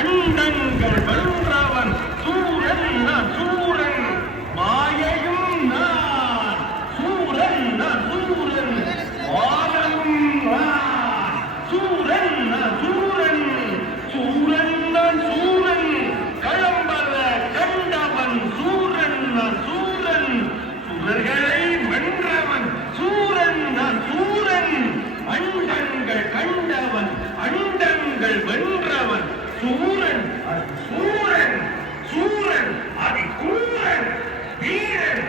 அண்டங்கள் வென்றவன் சூரன் நான் சூரன் மாயையும் நான் சூரன் நான் சூரன் வானமும் நான் சூரன் நான் சூரன் சூரன் நான் சூரன் களம்பல கண்டவன் சூரன் நான் சூரன் சுரர்களை வென்றவன் சூரன் நான் சூரன் அண்டங்கள் கண்டவன் அண்டங்கள் வென்றவன் சூரன் சூரன் சூரன் அதிகூரன் வீரன்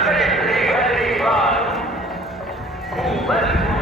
Hey!